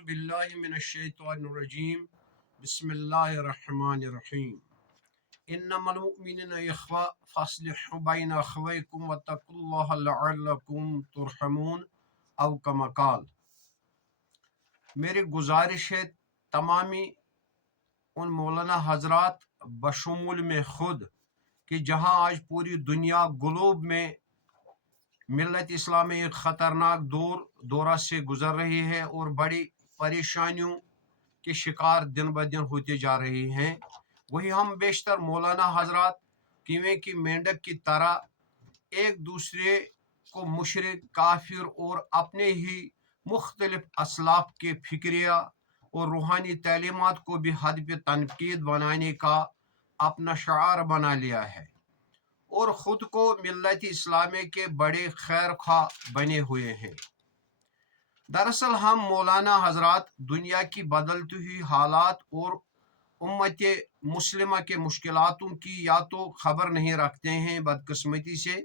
باللہ من الشیطان الرجیم بسم اللہ الرحمن الرحیم انما المؤمنون اخوہ فاصلحوا بین اخویکم واتقوا اللہ لعلکم ترحمون او کما قال۔ میری گزارش ہے تمامی ان مولانا حضرات بشمول میں خود کہ جہاں آج پوری دنیا گلوب میں ملت اسلامی ایک خطرناک دورہ سے گزر رہی ہے اور بڑی پریشانیوں کے شکار دن بدن ہوتے جا رہے ہیں، وہی ہم بیشتر مولانا حضرات کیویں کی مینڈک کی طرح ایک دوسرے کو مشرک، کافر اور اپنے ہی مختلف اسلاف کے فکریہ اور روحانی تعلیمات کو بھی حد پہ تنقید بنانے کا اپنا شعار بنا لیا ہے اور خود کو ملت اسلامی کے بڑے خیر خواہ بنے ہوئے ہیں۔ دراصل ہم مولانا حضرات دنیا کی بدلتی ہوئی حالات اور امت مسلمہ کے مشکلاتوں کی یا تو خبر نہیں رکھتے ہیں بدقسمتی سے،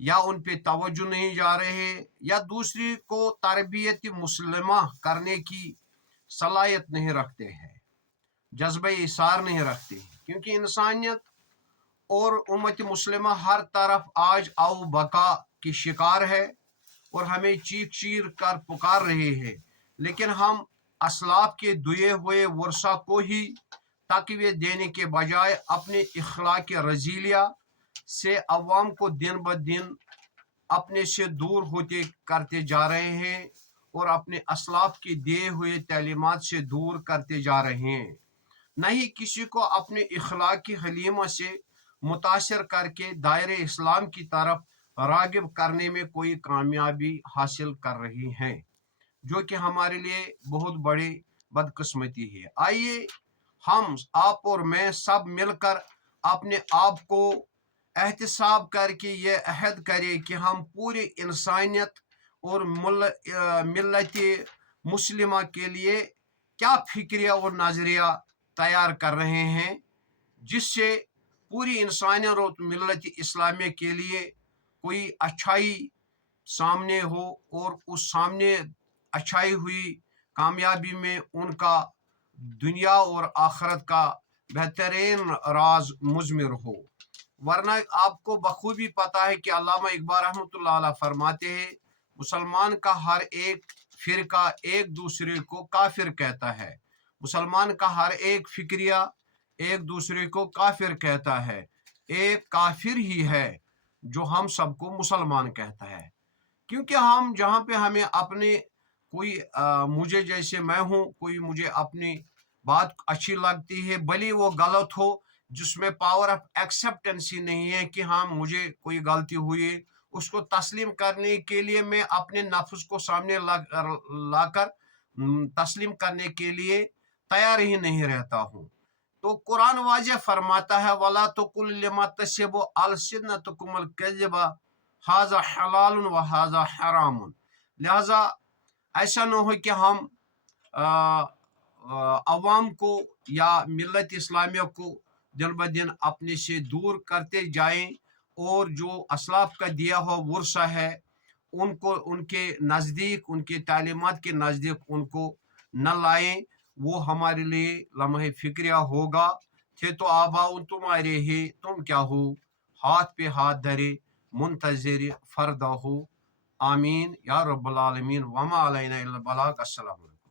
یا ان پہ توجہ نہیں جا رہے، یا دوسری کو تربیت مسلمہ کرنے کی صلاحیت نہیں رکھتے ہیں، جذبہ اثار نہیں رکھتے ہیں، کیونکہ انسانیت اور امت مسلمہ ہر طرف آج او بقا کی شکار ہے اور ہمیں چیخ چیر کر پکار رہے ہیں، لیکن ہم اسلاف کے دیے ہوئے ورثہ کو ہی تقویت دینے کے بجائے اپنے اخلاق رذیلہ سے عوام کو دن بدن اپنے سے دور ہوتے کرتے جا رہے ہیں اور اپنے اسلاف کی دیے ہوئے تعلیمات سے دور کرتے جا رہے ہیں، نہ ہی کسی کو اپنے اخلاقی حلیمہ سے متاثر کر کے دائرہ اسلام کی طرف راغب کرنے میں کوئی کامیابی حاصل کر رہی ہیں، جو کہ ہمارے لیے بہت بڑی بدقسمتی ہے۔ آئیے ہم، آپ اور میں سب مل کر اپنے آپ کو احتساب کر کے یہ عہد کریں کہ ہم پوری انسانیت اور ملت مسلمہ کے لیے کیا فکریہ اور نظریہ تیار کر رہے ہیں، جس سے پوری انسانیت اور ملت اسلامیہ کے لیے کوئی اچھائی سامنے ہو اور اس سامنے اچھائی ہوئی کامیابی میں ان کا دنیا اور آخرت کا بہترین راز مضمر ہو۔ ورنہ آپ کو بخوبی پتہ ہے کہ علامہ اقبال رحمۃ اللہ علیہ فرماتے ہیں، مسلمان کا ہر ایک فرقہ ایک دوسرے کو کافر کہتا ہے، مسلمان کا ہر ایک فکریہ ایک دوسرے کو کافر کہتا ہے، ایک کافر ہی ہے جو ہم سب کو مسلمان کہتا ہے، کیونکہ ہم جہاں پہ ہمیں اپنے کوئی مجھے جیسے میں ہوں، کوئی مجھے اپنی بات اچھی لگتی ہے بھلی وہ غلط ہو، جس میں پاور آف ایکسیپٹنسی نہیں ہے کہ ہاں مجھے کوئی غلطی ہوئی، اس کو تسلیم کرنے کے لیے میں اپنے نفس کو سامنے لا کر تسلیم کرنے کے لیے تیار ہی نہیں رہتا ہوں۔ تو قرآن واضح فرماتا ہے وَلَا تَقُلْ لِمَا تَصِفُ أَلْسِنَتُكُمُ الْكَذِبَ هَذَا حَلَالٌ وَهَذَا حَرَامٌ، لہذا ایسا نہ ہو کہ ہم عوام کو یا ملت اسلامیہ کو دن بدن اپنے سے دور کرتے جائیں اور جو اسلاف کا دیا ہوا ورثہ ہے ان کو ان کے نزدیک، ان کے تعلیمات کے نزدیک ان کو نہ لائیں، وہ ہمارے لیے لمحہ فکریہ ہوگا۔ تھے تو آبا تمہارے ہی، تم کیا ہو، ہاتھ پہ ہاتھ دھرے منتظر فردا ہو۔ آمین یا رب العالمین، وما علینا الا البلاغ۔ السلام علیکم۔